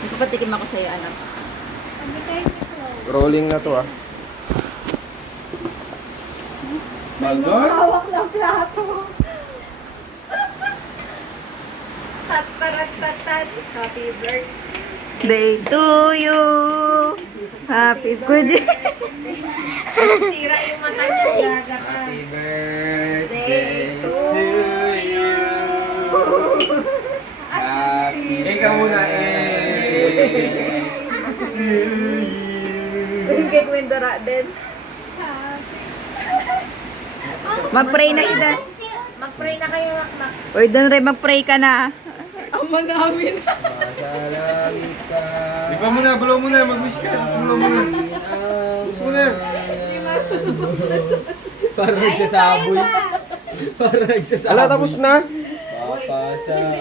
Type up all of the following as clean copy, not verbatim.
Magpapatikim ako sa'yo, anak. Rolling na to ah. Malgor? Hawak ng plato. Tat-tarat-tatan. Happy birthday. Day to you. Happy birthday. Sira yung mata niya. Gaga ka. Happy birthday to you. Happy Ikaw muna to you. Kay Gwendora din. Mag-pray na kita. Mag-pray na kayo, Makmak. Uy, doon rin mag-pray ka na. Ama namin. Masalangit ka. Ikaw muna, blow muna. Mag-wish ka. Tapos blow muna. Wish muna. Parang nagsasaboy. Parang nagsasaboy. Ala, tapos na. Papasali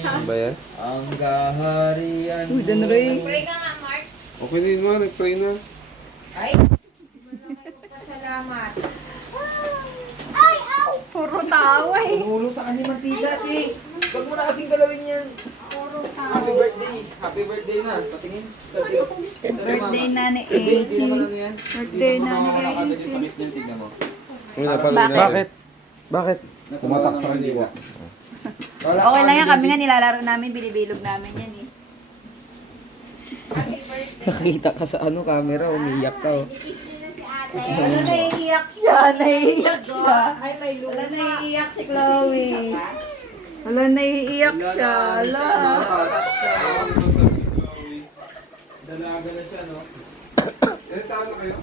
Ano ba yan? ang kaharian Uy, doon rin. Pray ka nga, Mark. Okay din mo, nag-pray na. Ay. Pasalamat. Ay, ow! Puro tawa eh. Ulo sa kanya mantika, ti. Huwag mo na kasing galawin yan. Puro tawa. Happy birthday. Happy birthday na. Patingin. Birthday na ni Hindi naman Echi. ano yan. Birthday na ni Nakakadali Echi. sa sakit niyan, tignan mo. Bakit? Bakit? Pumatak sa kanya. Okay lang yan. Kami nga nilalaro namin. Binibilog namin yan eh. Nakita ka sa ano, camera, umiyak ka. Oh. Ano, naiiyak siya. Naiiyak siya. Ay, may luha. Wala, naiiyak si Chloe. Wala, naiiyak siya. Wala. Dalaga na siya, no? Eh, tama kayo.